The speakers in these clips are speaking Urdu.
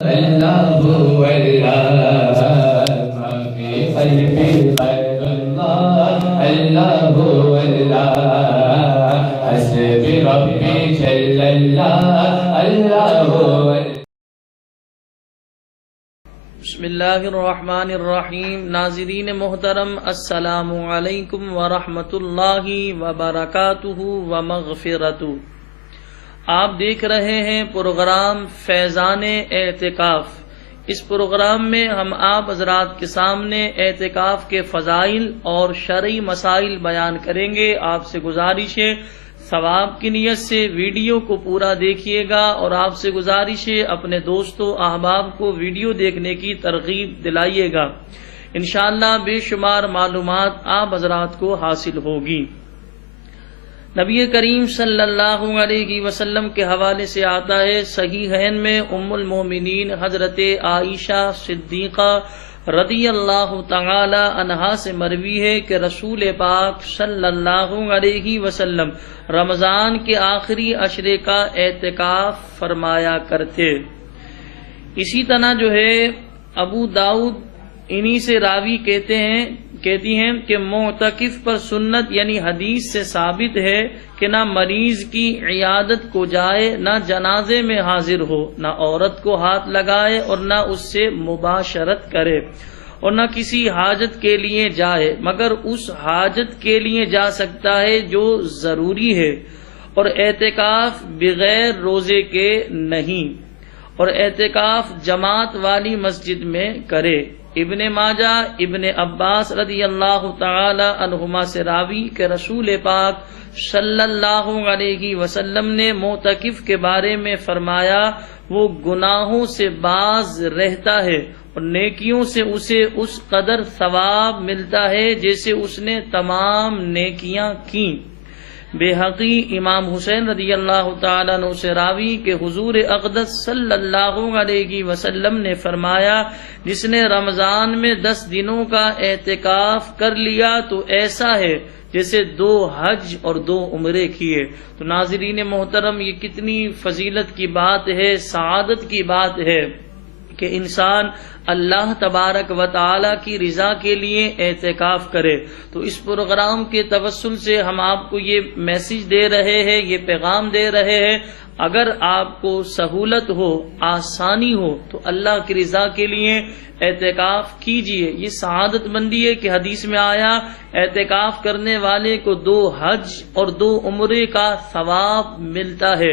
اللہ اللہ ما فی قلبی غیر اللہ اللہ اللہ حسبی ربی جل اللہ اللہ بسم اللہ الرحمن الرحیم۔ ناظرین محترم، السلام علیکم ورحمۃ اللہ وبرکاتہ ومغفرتہ۔ آپ دیکھ رہے ہیں پروگرام فیضان اعتکاف۔ اس پروگرام میں ہم آپ حضرات کے سامنے اعتکاف کے فضائل اور شرعی مسائل بیان کریں گے۔ آپ سے گزارش ہے ثواب کی نیت سے ویڈیو کو پورا دیکھیے گا، اور آپ سے گزارش ہے اپنے دوستوں احباب کو ویڈیو دیکھنے کی ترغیب دلائیے گا۔ انشاءاللہ بے شمار معلومات آپ حضرات کو حاصل ہوگی۔ نبی کریم صلی اللہ علیہ وسلم کے حوالے سے آتا ہے، صحیحین میں ام المومنین حضرت عائشہ صدیقہ رضی اللہ تعالی عنہا سے مروی ہے کہ رسول پاک صلی اللہ علیہ وسلم رمضان کے آخری عشرے کا اعتکاف فرمایا کرتے۔ اسی طرح جو ہے ابو داؤد انہی سے راوی کہتی ہیں کہ معتکف پر سنت یعنی حدیث سے ثابت ہے کہ نہ مریض کی عیادت کو جائے، نہ جنازے میں حاضر ہو، نہ عورت کو ہاتھ لگائے اور نہ اس سے مباشرت کرے، اور نہ کسی حاجت کے لیے جائے مگر اس حاجت کے لیے جا سکتا ہے جو ضروری ہے، اور اعتکاف بغیر روزے کے نہیں، اور اعتکاف جماعت والی مسجد میں کرے۔ ابن ماجہ ابن عباس رضی اللہ تعالی عنہما سے راوی کہ رسول پاک صلی اللہ علیہ وسلم نے معتکف کے بارے میں فرمایا، وہ گناہوں سے باز رہتا ہے اور نیکیوں سے اسے اس قدر ثواب ملتا ہے جیسے اس نے تمام نیکیاں کیں۔ بیہقی امام حسین رضی اللہ تعالیٰ عنہ سے راوی کہ حضور اقدس صلی اللہ علیہ وسلم نے فرمایا، جس نے رمضان میں 10 دنوں کا اعتکاف کر لیا تو ایسا ہے جیسے 2 حج اور 2 عمرے کیے۔ تو ناظرین محترم، یہ کتنی فضیلت کی بات ہے، سعادت کی بات ہے کہ انسان اللہ تبارک و تعالی کی رضا کے لیے اعتکاف کرے۔ تو اس پروگرام کے توسل سے ہم آپ کو یہ میسج دے رہے ہیں، یہ پیغام دے رہے ہیں، اگر آپ کو سہولت ہو، آسانی ہو تو اللہ کی رضا کے لیے اعتکاف کیجئے۔ یہ سعادت مندی ہے کہ حدیث میں آیا اعتکاف کرنے والے کو 2 حج اور 2 عمرے کا ثواب ملتا ہے۔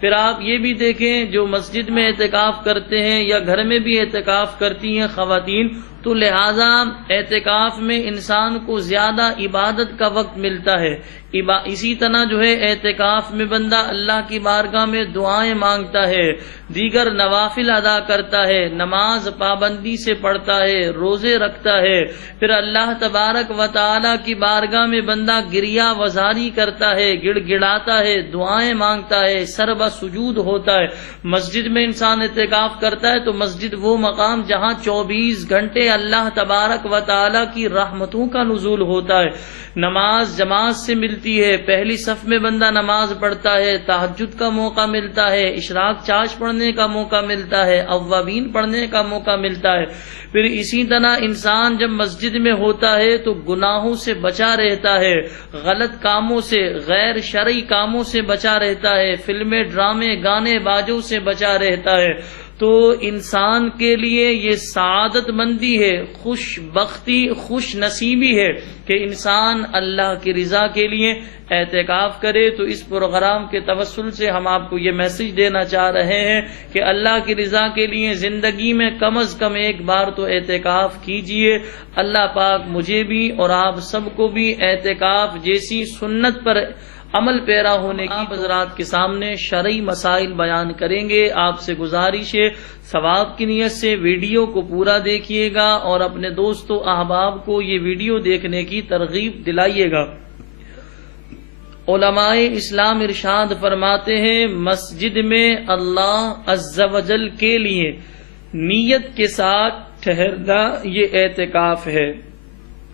پھر آپ یہ بھی دیکھیں، جو مسجد میں اعتکاف کرتے ہیں یا گھر میں بھی اعتکاف کرتی ہیں خواتین، تو لہذا اعتکاف میں انسان کو زیادہ عبادت کا وقت ملتا ہے۔ اسی طرح جو ہے اعتکاف میں بندہ اللہ کی بارگاہ میں دعائیں مانگتا ہے، دیگر نوافل ادا کرتا ہے، نماز پابندی سے پڑھتا ہے، روزے رکھتا ہے، پھر اللہ تبارک و تعالی کی بارگاہ میں بندہ گریہ وزاری کرتا ہے، گڑ گڑاتا ہے، دعائیں مانگتا ہے، سر سجود ہوتا ہے۔ مسجد میں انسان اعتکاف کرتا ہے تو مسجد وہ مقام جہاں 24 گھنٹے اللہ تبارک و تعالی کی رحمتوں کا نزول ہوتا ہے۔ نماز جماعت سے ملتی ہے، پہلی صف میں بندہ نماز پڑھتا ہے، تہجد کا موقع ملتا ہے، اشراق چاش پڑھنے کا موقع ملتا ہے، اوابین پڑھنے کا موقع ملتا ہے۔ پھر اسی طرح انسان جب مسجد میں ہوتا ہے تو گناہوں سے بچا رہتا ہے، غلط کاموں سے، غیر شرعی کاموں سے بچا رہتا ہے، فلمیں ڈرامے گانے باجوں سے بچا رہتا ہے۔ تو انسان کے لیے یہ سعادت مندی ہے، خوش بختی، خوش نصیبی ہے کہ انسان اللہ کی رضا کے لیے اعتکاف کرے۔ تو اس پروگرام کے توسل سے ہم آپ کو یہ میسج دینا چاہ رہے ہیں کہ اللہ کی رضا کے لیے زندگی میں کم از کم ایک بار تو اعتکاف کیجئے۔ اللہ پاک مجھے بھی اور آپ سب کو بھی اعتکاف جیسی سنت پر عمل پیرا ہونے کی حضرات کے سامنے شرعی مسائل بیان کریں گے۔ آپ سے گزارش ہے ثواب کی نیت سے ویڈیو کو پورا دیکھیے گا اور اپنے دوستوں احباب کو یہ ویڈیو دیکھنے کی ترغیب دلائیے گا۔ علماء اسلام ارشاد فرماتے ہیں، مسجد میں اللہ عز و جل کے لیے نیت کے ساتھ ٹھہرنا یہ اعتکاف ہے،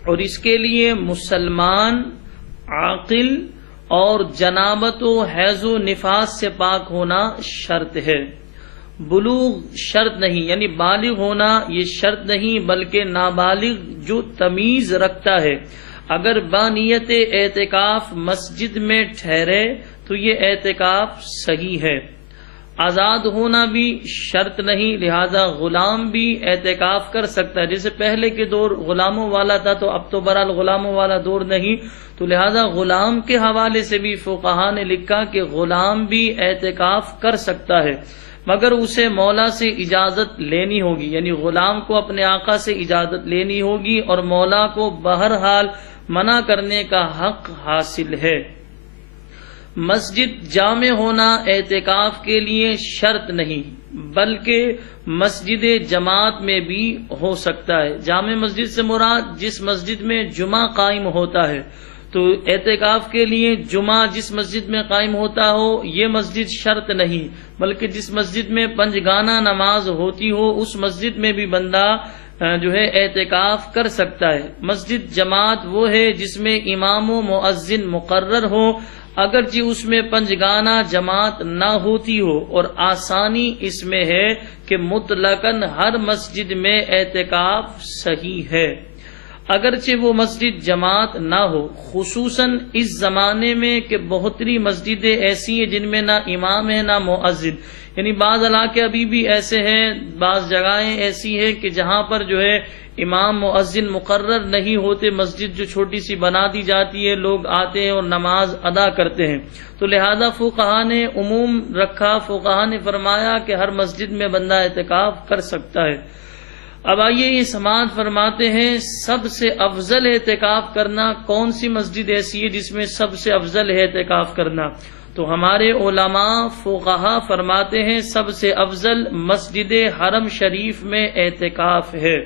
اور اس کے لیے مسلمان عاقل اور جنابت و حیض و نفاس سے پاک ہونا شرط ہے۔ بلوغ شرط نہیں، یعنی بالغ ہونا یہ شرط نہیں، بلکہ نابالغ جو تمیز رکھتا ہے اگر بانیت اعتکاف مسجد میں ٹھہرے تو یہ اعتکاف صحیح ہے۔ آزاد ہونا بھی شرط نہیں، لہذا غلام بھی اعتکاف کر سکتا ہے۔ جیسے پہلے کے دور غلاموں والا تھا تو اب تو بہرحال غلاموں والا دور نہیں، تو لہذا غلام کے حوالے سے بھی فقہا نے لکھا کہ غلام بھی اعتکاف کر سکتا ہے، مگر اسے مولا سے اجازت لینی ہوگی، یعنی غلام کو اپنے آقا سے اجازت لینی ہوگی اور مولا کو بہرحال منع کرنے کا حق حاصل ہے۔ مسجد جامع ہونا اعتکاف کے لیے شرط نہیں، بلکہ مسجد جماعت میں بھی ہو سکتا ہے۔ جامع مسجد سے مراد جس مسجد میں جمعہ قائم ہوتا ہے، تو اعتکاف کے لیے جمعہ جس مسجد میں قائم ہوتا ہو یہ مسجد شرط نہیں، بلکہ جس مسجد میں پنجگانہ نماز ہوتی ہو اس مسجد میں بھی بندہ جو ہے اعتکاف کر سکتا ہے۔ مسجد جماعت وہ ہے جس میں امام و مؤذن مقرر ہو، اگرچہ اس میں پنجگانہ جماعت نہ ہوتی ہو، اور آسانی اس میں ہے کہ مطلقاً ہر مسجد میں اعتکاف صحیح ہے، اگرچہ وہ مسجد جماعت نہ ہو، خصوصاً اس زمانے میں کہ بہتری مسجدیں ایسی ہیں جن میں نہ امام ہے نہ مؤذن، یعنی بعض علاقے ابھی بھی ایسے ہیں، بعض جگہیں ایسی ہیں کہ جہاں پر جو ہے امام مؤذن مقرر نہیں ہوتے، مسجد جو چھوٹی سی بنا دی جاتی ہے، لوگ آتے ہیں اور نماز ادا کرتے ہیں، تو لہذا فقہا نے عموم رکھا، فقہا نے فرمایا کہ ہر مسجد میں بندہ اعتکاف کر سکتا ہے۔ اب آئیے یہ سماعت فرماتے ہیں سب سے افضل اعتکاف کرنا کون سی مسجد ایسی ہے جس میں سب سے افضل ہے اعتکاف کرنا؟ تو ہمارے علماء فقہا فرماتے ہیں سب سے افضل مسجد حرم شریف میں اعتکاف ہے،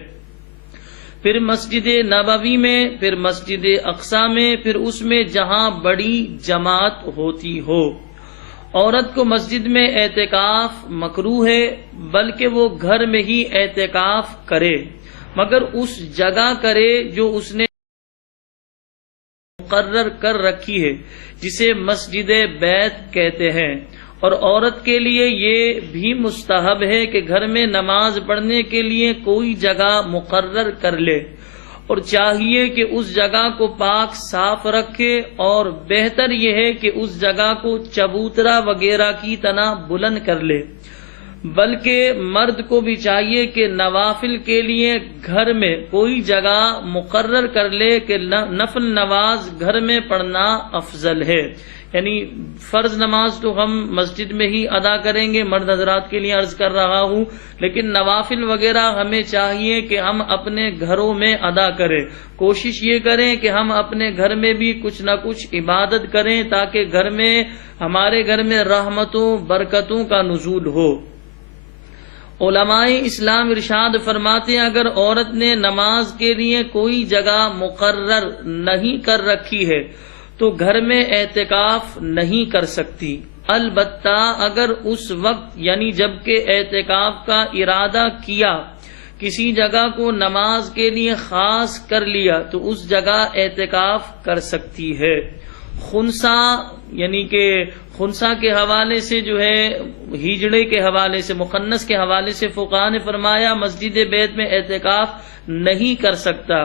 پھر مسجد نبوی میں، پھر مسجد اقصی میں، پھر اس میں جہاں بڑی جماعت ہوتی ہو۔ عورت کو مسجد میں اعتکاف مکروہ ہے، بلکہ وہ گھر میں ہی اعتکاف کرے، مگر اس جگہ کرے جو اس نے مقرر کر رکھی ہے، جسے مسجد بیت کہتے ہیں۔ اور عورت کے لیے یہ بھی مستحب ہے کہ گھر میں نماز پڑھنے کے لیے کوئی جگہ مقرر کر لے، اور چاہیے کہ اس جگہ کو پاک صاف رکھے، اور بہتر یہ ہے کہ اس جگہ کو چبوترا وغیرہ کی طرح بلند کر لے۔ بلکہ مرد کو بھی چاہیے کہ نوافل کے لیے گھر میں کوئی جگہ مقرر کر لے کہ نفل نماز گھر میں پڑھنا افضل ہے، یعنی فرض نماز تو ہم مسجد میں ہی ادا کریں گے، مرد حضرات کے لیے عرض کر رہا ہوں، لیکن نوافل وغیرہ ہمیں چاہیے کہ ہم اپنے گھروں میں ادا کریں، کوشش یہ کریں کہ ہم اپنے گھر میں بھی کچھ نہ کچھ عبادت کریں تاکہ ہمارے گھر میں رحمتوں برکتوں کا نزول ہو۔ علماء اسلام ارشاد فرماتے ہیں اگر عورت نے نماز کے لیے کوئی جگہ مقرر نہیں کر رکھی ہے تو گھر میں اعتکاف نہیں کر سکتی، البتہ اگر اس وقت یعنی جب کہ اعتکاف کا ارادہ کیا کسی جگہ کو نماز کے لیے خاص کر لیا تو اس جگہ اعتکاف کر سکتی ہے۔ خنسا یعنی کہ خنسا کے حوالے سے جو ہے ہیجڑے کے حوالے سے مخنث کے حوالے سے فقہا نے فرمایا مسجد بیت میں اعتکاف نہیں کر سکتا۔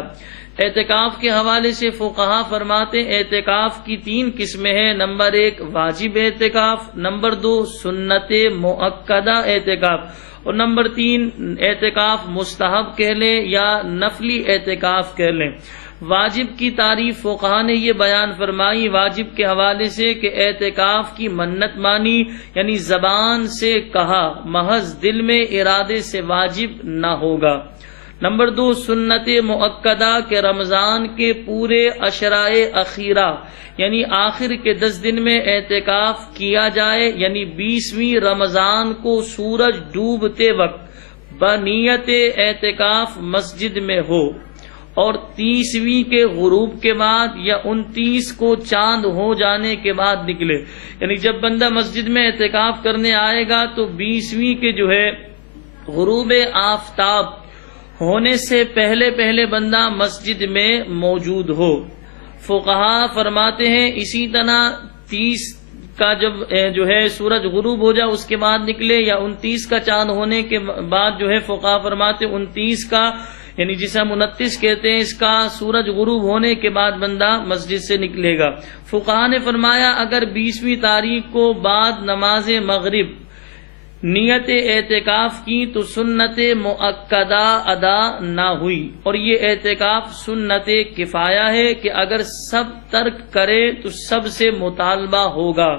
اعتکاف کے حوالے سے فقہا فرماتے اعتکاف کی 3 قسمیں ہیں، نمبر 1 واجب اعتکاف، نمبر 2 سنت مؤکدہ اعتکاف، اور نمبر 3 اعتکاف مستحب کہہ لیں یا نفلی اعتکاف کہہ لیں۔ واجب کی تعریف فقہا نے یہ بیان فرمائی واجب کے حوالے سے کہ اعتکاف کی منت مانی، یعنی زبان سے کہا، محض دل میں ارادے سے واجب نہ ہوگا۔ نمبر 2 سنت مؤکدہ کہ رمضان کے پورے عشرائے اخیرہ یعنی آخر کے 10 دن میں اعتکاف کیا جائے، یعنی 20ویں رمضان کو سورج ڈوبتے وقت بنیت اعتکاف مسجد میں ہو، اور 30ویں کے غروب کے بعد یا 29 کو چاند ہو جانے کے بعد نکلے، یعنی جب بندہ مسجد میں اعتکاف کرنے آئے گا تو 20ویں کے جو ہے غروب آفتاب ہونے سے پہلے بندہ مسجد میں موجود ہو۔ فقہا فرماتے ہیں اسی طرح 30 کا جب جو ہے سورج غروب ہو جائے اس کے بعد نکلے، یا 29 کا چاند ہونے کے بعد جو ہے فقہا فرماتے 29 کا یعنی جسے ہم 29 کہتے ہیں، اس کا سورج غروب ہونے کے بعد بندہ مسجد سے نکلے گا۔ فقہا نے فرمایا اگر 20ویں تاریخ کو بعد نماز مغرب نیت اعتکاف کی تو سنت مؤکدہ ادا نہ ہوئی، اور یہ اعتکاف سنت کفایہ ہے کہ اگر سب ترک کرے تو سب سے مطالبہ ہوگا،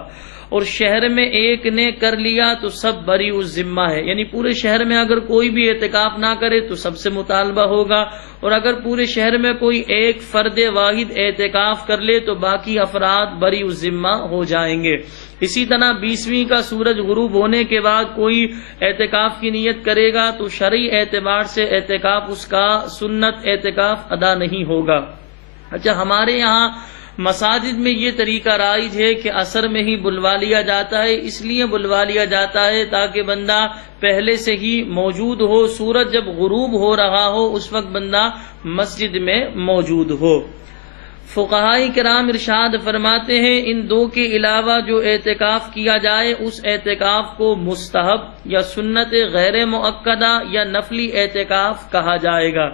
اور شہر میں ایک نے کر لیا تو سب بری الذمہ ہے، یعنی پورے شہر میں اگر کوئی بھی اعتکاف نہ کرے تو سب سے مطالبہ ہوگا، اور اگر پورے شہر میں کوئی ایک فرد واحد اعتکاف کر لے تو باقی افراد بری الذمہ ہو جائیں گے۔ اسی طرح 20ویں کا سورج غروب ہونے کے بعد کوئی اعتکاف کی نیت کرے گا تو شرعی اعتبار سے اعتکاف اس کا سنت اعتکاف ادا نہیں ہوگا۔ اچھا، ہمارے یہاں مساجد میں یہ طریقہ رائج ہے کہ عصر میں ہی بلوا لیا جاتا ہے، اس لیے بلوا لیا جاتا ہے تاکہ بندہ پہلے سے ہی موجود ہو، سورج جب غروب ہو رہا ہو اس وقت بندہ مسجد میں موجود ہو۔ فقہائی کرام ارشاد فرماتے ہیں ان دو کے علاوہ جو اعتکاف کیا جائے اس اعتکاف کو مستحب یا سنت غیر مؤکدہ یا نفلی اعتکاف کہا جائے گا۔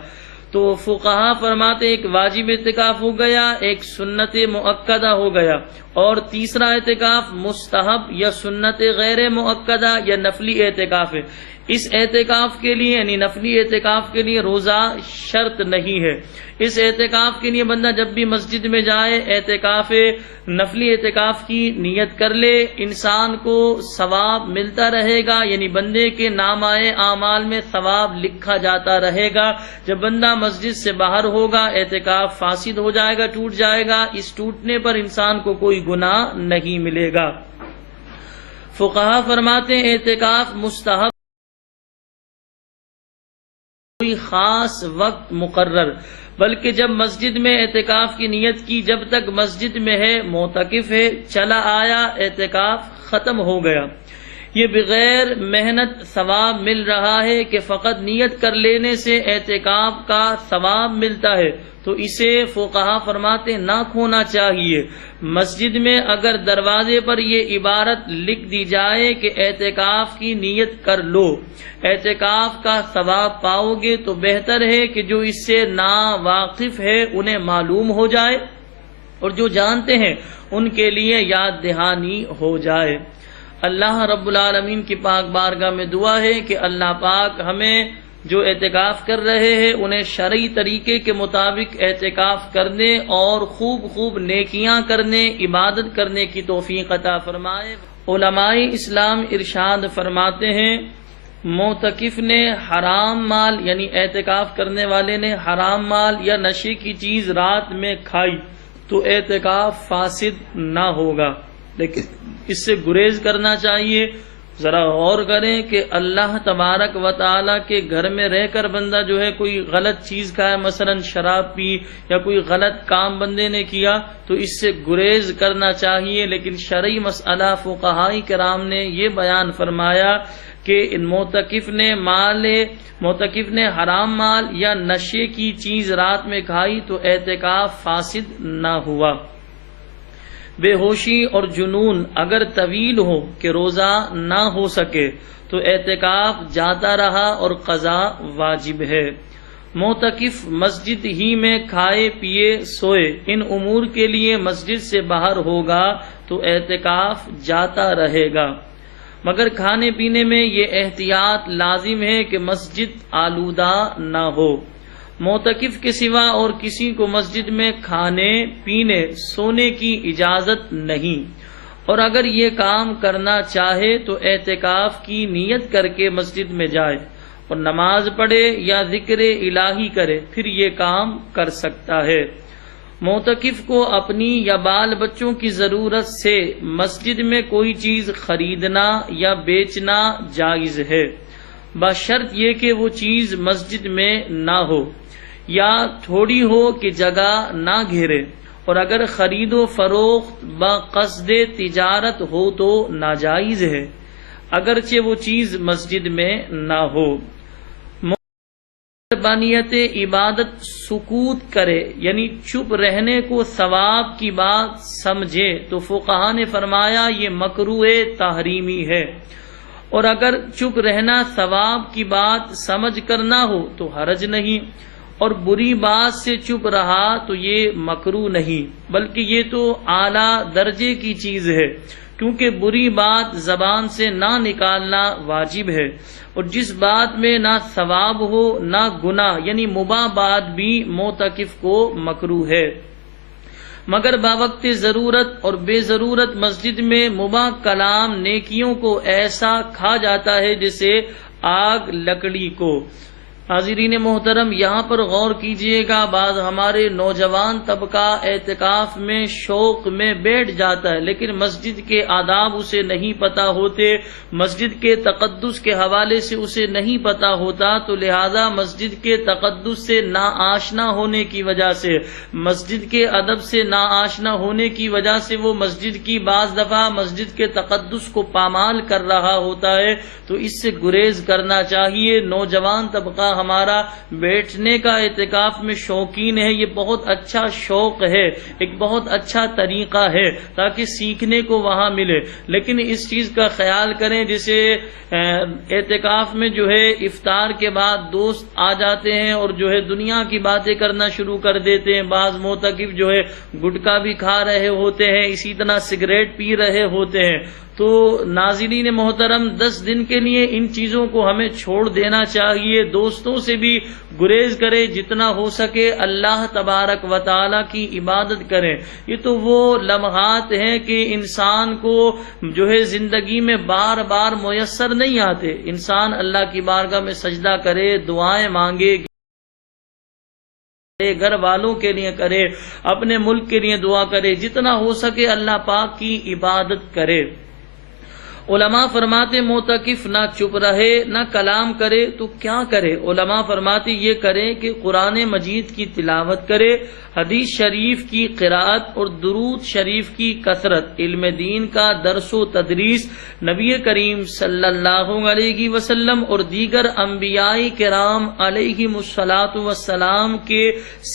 تو فقہا فرماتے ایک واجب اعتکاف ہو گیا، ایک سنت مؤکدہ ہو گیا، اور تیسرا اعتکاف مستحب یا سنت غیر مؤکدہ یا نفلی اعتکاف ہے۔ اس اعتکاف کے لیے یعنی نفلی اعتکاف کے لیے روزہ شرط نہیں ہے۔ اس اعتکاف کے لیے بندہ جب بھی مسجد میں جائے اعتکاف نفلی اعتکاف کی نیت کر لے، انسان کو ثواب ملتا رہے گا، یعنی بندے کے نامۂ اعمال میں ثواب لکھا جاتا رہے گا۔ جب بندہ مسجد سے باہر ہوگا اعتکاف فاسد ہو جائے گا، ٹوٹ جائے گا، اس ٹوٹنے پر انسان کو کوئی گناہ نہیں ملے گا۔ فقہا فرماتے ہیں اعتکاف مستحب کوئی خاص وقت مقرر، بلکہ جب مسجد میں اعتکاف کی نیت کی، جب تک مسجد میں ہے معتکف ہے، چلا آیا اعتکاف ختم ہو گیا، یہ بغیر محنت ثواب مل رہا ہے کہ فقط نیت کر لینے سے اعتکاف کا ثواب ملتا ہے، تو اسے فقہا فرماتے نہ کھونا چاہیے۔ مسجد میں اگر دروازے پر یہ عبارت لکھ دی جائے کہ اعتکاف کی نیت کر لو، اعتکاف کا ثواب پاؤ گے، تو بہتر ہے کہ جو اس سے نا واقف ہے انہیں معلوم ہو جائے، اور جو جانتے ہیں ان کے لیے یاد دہانی ہو جائے۔ اللہ رب العالمین کی پاک بارگاہ میں دعا ہے کہ اللہ پاک ہمیں جو اعتکاف کر رہے ہیں انہیں شرعی طریقے کے مطابق اعتکاف کرنے اور خوب نیکیاں کرنے، عبادت کرنے کی توفیق عطا فرمائے۔ علماء اسلام ارشاد فرماتے ہیں معتکف نے حرام مال یعنی اعتکاف کرنے والے نے حرام مال یا نشے کی چیز رات میں کھائی تو اعتکاف فاسد نہ ہوگا، لیکن اس سے گریز کرنا چاہیے۔ ذرا غور کریں کہ اللہ تبارک و تعالی کے گھر میں رہ کر بندہ جو ہے کوئی غلط چیز کھائے، مثلا شراب پی یا کوئی غلط کام بندے نے کیا تو اس سے گریز کرنا چاہیے، لیکن شرعی مسئلہ فقہائی کرام نے یہ بیان فرمایا کہ معتکف نے حرام مال یا نشے کی چیز رات میں کھائی تو اعتکاف فاسد نہ ہوا۔ بے ہوشی اور جنون اگر طویل ہو کہ روزہ نہ ہو سکے تو اعتکاف جاتا رہا اور قضا واجب ہے۔ معتکف مسجد ہی میں کھائے پیے سوئے ان امور کے لیے مسجد سے باہر ہوگا تو اعتکاف جاتا رہے گا، مگر کھانے پینے میں یہ احتیاط لازم ہے کہ مسجد آلودہ نہ ہو۔ معتکف کے سوا اور کسی کو مسجد میں کھانے پینے سونے کی اجازت نہیں، اور اگر یہ کام کرنا چاہے تو اعتکاف کی نیت کر کے مسجد میں جائے اور نماز پڑھے یا ذکر الہی کرے، پھر یہ کام کر سکتا ہے۔ معتکف کو اپنی یا بال بچوں کی ضرورت سے مسجد میں کوئی چیز خریدنا یا بیچنا جائز ہے، بشرط یہ کہ وہ چیز مسجد میں نہ ہو یا تھوڑی ہو کہ جگہ نہ گھیرے، اور اگر خرید و فروخت بقصد تجارت ہو تو ناجائز ہے اگرچہ وہ چیز مسجد میں نہ ہو۔ بانیت عبادت سکوت کرے یعنی چپ رہنے کو ثواب کی بات سمجھے تو فقہا نے فرمایا یہ مکروہ تحریمی ہے، اور اگر چپ رہنا ثواب کی بات سمجھ کر نہ ہو تو حرج نہیں، اور بری بات سے چپ رہا تو یہ مکروہ نہیں بلکہ یہ تو اعلیٰ درجے کی چیز ہے، کیونکہ بری بات زبان سے نہ نکالنا واجب ہے، اور جس بات میں نہ ثواب ہو نہ گناہ یعنی مباح بات بھی معتکف کو مکروہ ہے، مگر باوقت ضرورت اور بے ضرورت مسجد میں مباح کلام نیکیوں کو ایسا کھا جاتا ہے جیسے آگ لکڑی کو۔ حاضرین محترم، یہاں پر غور کیجئے گا، بعض ہمارے نوجوان طبقہ اعتکاف میں شوق میں بیٹھ جاتا ہے لیکن مسجد کے آداب اسے نہیں پتا ہوتے، مسجد کے تقدس کے حوالے سے اسے نہیں پتا ہوتا، تو لہذا مسجد کے تقدس سے ناآشنا ہونے کی وجہ سے، مسجد کے ادب سے ناآشنا ہونے کی وجہ سے وہ مسجد کی بعض دفعہ مسجد کے تقدس کو پامال کر رہا ہوتا ہے، تو اس سے گریز کرنا چاہیے۔ نوجوان طبقہ ہمارا بیٹھنے کا اعتکاف میں شوقین ہے، یہ بہت اچھا شوق ہے، ایک بہت اچھا طریقہ ہے تاکہ سیکھنے کو وہاں ملے، لیکن اس چیز کا خیال کریں جیسے اعتکاف میں جو ہے افطار کے بعد دوست آ جاتے ہیں اور جو ہے دنیا کی باتیں کرنا شروع کر دیتے ہیں، بعض معتکف جو ہے گٹکا بھی کھا رہے ہوتے ہیں، اسی طرح سگریٹ پی رہے ہوتے ہیں۔ تو ناظرین محترم، 10 دن کے لیے ان چیزوں کو ہمیں چھوڑ دینا چاہیے، دوستوں سے بھی گریز کرے، جتنا ہو سکے اللہ تبارک و تعالی کی عبادت کریں۔ یہ تو وہ لمحات ہیں کہ انسان کو جو ہے زندگی میں بار بار میسر نہیں آتے، انسان اللہ کی بارگاہ میں سجدہ کرے، دعائیں مانگے، گھر والوں کے لیے کرے، اپنے ملک کے لیے دعا کرے، جتنا ہو سکے اللہ پاک کی عبادت کرے۔ علماء فرماتے معتکف نہ چپ رہے نہ کلام کرے تو کیا کرے؟ علماء فرماتے یہ کرے کہ قرآن مجید کی تلاوت کرے، حدیث شریف کی قراءت اور درود شریف کی کثرت، علم دین کا درس و تدریس، نبی کریم صلی اللہ علیہ وسلم اور دیگر انبیاء کرام علیہم الصلاۃ والسلام کے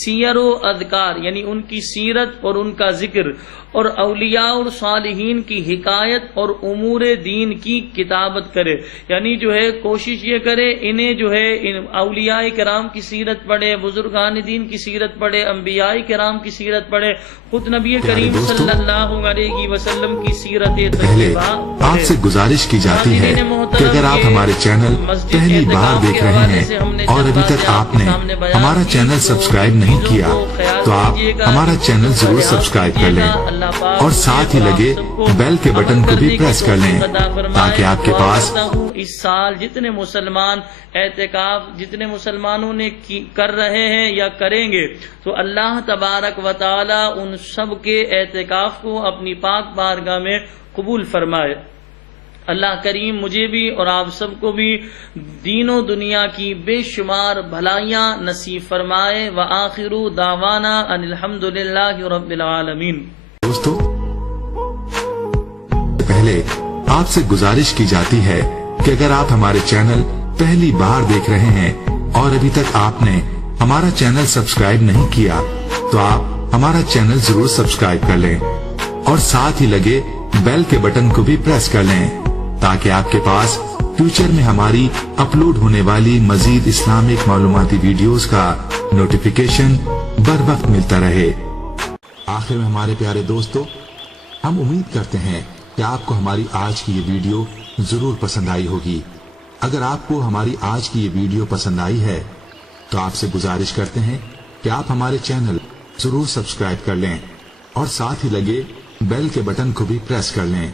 سیر و اذکار یعنی ان کی سیرت اور ان کا ذکر، اور اولیاء اور صالحین کی حکایت اور امور دین کی کتابت کرے، یعنی جو ہے کوشش یہ کرے انہیں جو ہے اولیاء کرام کی سیرت پڑھے، بزرگان دین کی سیرت پڑھے، انبیاء کرام کی سیرت پڑھے، خود نبی کریم صلی اللہ علیہ وسلم کی سیرت طیبہ۔ آپ سے گزارش کی جاتی ہے کہ اگر آپ ہمارے چینل پہلی بار دیکھ رہے ہیں اور ابھی تک آپ نے ہمارا چینل سبسکرائب نہیں کیا تو آپ ہمارا چینل ضرور سبسکرائب کر لیں اور ساتھ ہی لگے بیل کے بٹن کو بھی پریس کر لیں تاکہ آپ کے پاس اس سال جتنے مسلمان اعتکاف جتنے مسلمانوں نے کر رہے ہیں یا کریں گے تو اللہ تبارک و تعالی ان سب کے اعتکاف کو اپنی پاک بارگاہ میں قبول فرمائے۔ اللہ کریم مجھے بھی اور آپ سب کو بھی دین و دنیا کی بے شمار بھلائیاں نصیب فرمائے۔ وآخر دعوانا ان الحمدللہ رب العالمین۔ دوستو، پہلے آپ سے گزارش کی جاتی ہے کہ اگر آپ ہمارے چینل پہلی بار دیکھ رہے ہیں اور ابھی تک آپ نے ہمارا چینل سبسکرائب نہیں کیا تو آپ ہمارا چینل ضرور سبسکرائب کر لیں اور ساتھ ہی لگے بیل کے بٹن کو بھی پریس کر لیں تاکہ آپ کے پاس فیوچر میں ہماری اپلوڈ ہونے والی مزید اسلامک معلوماتی ویڈیوز کا نوٹیفیکیشن بر وقت ملتا رہے۔ آخر میں ہمارے پیارے دوستو، ہم امید کرتے ہیں کہ آپ کو ہماری آج کی یہ ویڈیو ضرور پسند آئی ہوگی۔ اگر آپ کو ہماری آج کی یہ ویڈیو پسند آئی ہے تو آپ سے گزارش کرتے ہیں کہ آپ ہمارے چینل ضرور سبسکرائب کر لیں اور ساتھ ہی لگے بیل کے بٹن کو بھی پریس کر لیں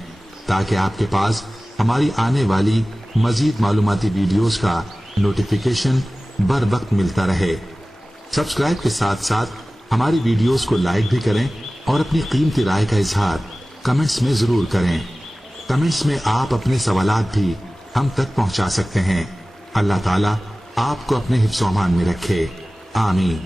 تاکہ آپ کے پاس ہماری آنے والی مزید معلوماتی ویڈیوز کا نوٹیفیکیشن بر وقت ملتا رہے۔ سبسکرائب کے ساتھ ساتھ ہماری ویڈیوز کو لائک بھی کریں اور اپنی قیمتی رائے کا اظہار کمنٹس میں ضرور کریں۔ کمنٹس میں آپ اپنے سوالات بھی ہم تک پہنچا سکتے ہیں۔ اللہ تعالیٰ آپ کو اپنے حفظ و امان میں رکھے، آمین۔